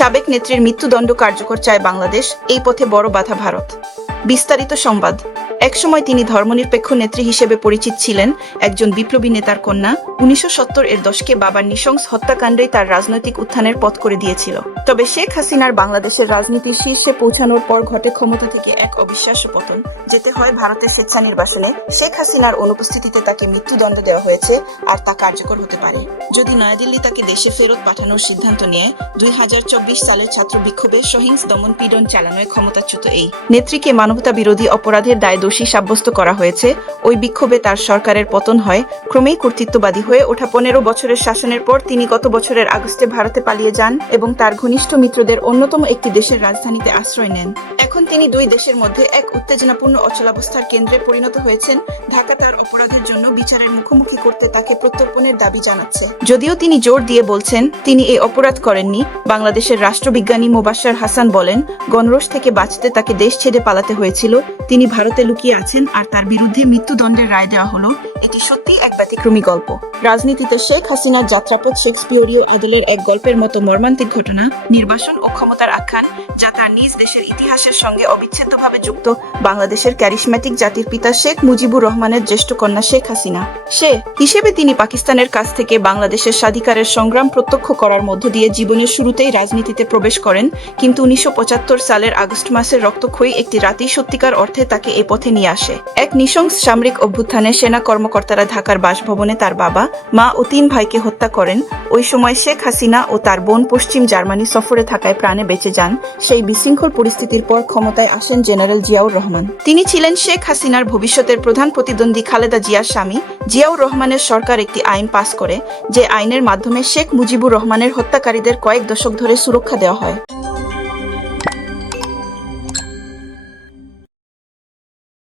সাবেক নেত্রীর মৃত্যুদণ্ড কার্যকর চায় বাংলাদেশ, এই পথে বড় বাধা ভারত। বিস্তারিত সংবাদ। একসময় তিনি ধর্মনিরপেক্ষ নেত্রী হিসেবে পরিচিত ছিলেন, একজন বিপ্লবী নেতার কন্যা। 1970-এর দশকে বাবার নৃশংস হত্যাকাণ্ডই তার রাজনৈতিক উত্থানের পথ করে দিয়েছিল। তবে শেখ হাসিনার বাংলাদেশের রাজনীতির শীর্ষে পৌঁছানোর পর ঘটে ক্ষমতা থেকে এক অবিশ্বাস্য পতন। যেতে হয় ভারতের স্বেচ্ছা নির্বাসনে। শেখ হাসিনার অনুপস্থিতিতে তাকে মৃত্যুদণ্ড দেওয়া হয়েছে, আর তা কার্যকর হতে পারে যদি নয়াদিল্লি তাকে দেশে ফেরত পাঠানোর সিদ্ধান্ত নেয়। 2024 সালের ছাত্র বিক্ষোভে সহিংস দমন-পীড়ন চালানোয় ক্ষমতাচ্যুত এই নেত্রীকে মানবতা বিরোধী অপরাধের দায় দোষী সাব্যস্ত করা হয়েছে। ওই বিক্ষোভে তার সরকারের পতন হয়। ক্রমেই কর্তৃত্ববাদী হয়ে ওঠা 15 বছরের শাসনের পর তিনি গত বছরের আগস্টে ভারতে পালিয়ে যান এবং তার ঘনিষ্ঠ মিত্রদের অন্যতম একটি দেশের রাজধানীতে আশ্রয় নেন। এখন তিনি দুই দেশের মধ্যে এক উত্তেজনাপূর্ণ অচলাবস্থার কেন্দ্রে পরিণত হয়েছেন। ঢাকা তার অপরাধের জন্য বিচারের মুখোমুখি করতে তাকে প্রত্যর্পণের দাবি জানাচ্ছে। যদিও তিনি জোর দিয়ে বলছেন তিনি এই অপরাধ করেননি। বাংলাদেশের রাষ্ট্রবিজ্ঞানী মোবাশ্বের হাসান বলেন, গণরোষ থেকে বাঁচতে তাকে দেশ ছেড়ে পালাতে হয়েছিল। তিনি ভারতে লুকিয়ে আছেন আর তার বিরুদ্ধে মৃত্যুদণ্ডের রায় দেওয়া হলো। এটি সত্যি এক ব্যতিক্রমী গল্প। রাজনীতিতে শেখ হাসিনার যাত্রাপথ শেক্সপিয়রীয় আদলের এক গল্পের মতো মর্মান্তিক ঘটনা, নির্বাসন ও ক্ষমতার আখ্যান, যা তার নিজ দেশের ইতিহাসের সঙ্গে অবিচ্ছেদ্যভাবে যুক্ত। বাংলাদেশের ক্যারিশম্যাটিক জাতির পিতা শেখ মুজিবুর রহমানের জ্যেষ্ঠ কন্যা শেখ হাসিনা। সে হিসেবে তিনি পাকিস্তানের কাছ থেকে বাংলাদেশের স্বাধিকারের সংগ্রাম প্রত্যক্ষ করার মধ্য দিয়ে জীবনের শুরুতেই রাজনীতিতে প্রবেশ করেন। কিন্তু 1975 সালের আগস্ট মাসের রক্তক্ষয়ী একটি রাতেই সত্যিকার অর্থে তাকে এ পথে নিয়ে আসে। এক নৃশংস সামরিক অভ্যুত্থানে সেনা কর্মকর্তারা ঢাকার বাসভবনে তার বাবা, মা ও 3 ভাইকে হত্যা করেন। ওই সময় শেখ হাসিনা ও তার বোন পশ্চিম জার্মানি সফরে থাকায় প্রাণে বেঁচে যান। সেই বিশৃঙ্খল পরিস্থিতির পর ক্ষমতায় আসেন জেনারেল জিয়াউর রহমান। তিনি ছিলেন শেখ হাসিনার ভবিষ্যতের প্রধান প্রতিদ্বন্দ্বী খালেদা জিয়ার স্বামী। জিয়াউর রহমানের সরকার একটি আইন পাস করে, যে আইনের মাধ্যমে শেখ মুজিবুর রহমানের হত্যাকারীদের কয়েক দশক ধরে সুরক্ষা দেওয়া হয়।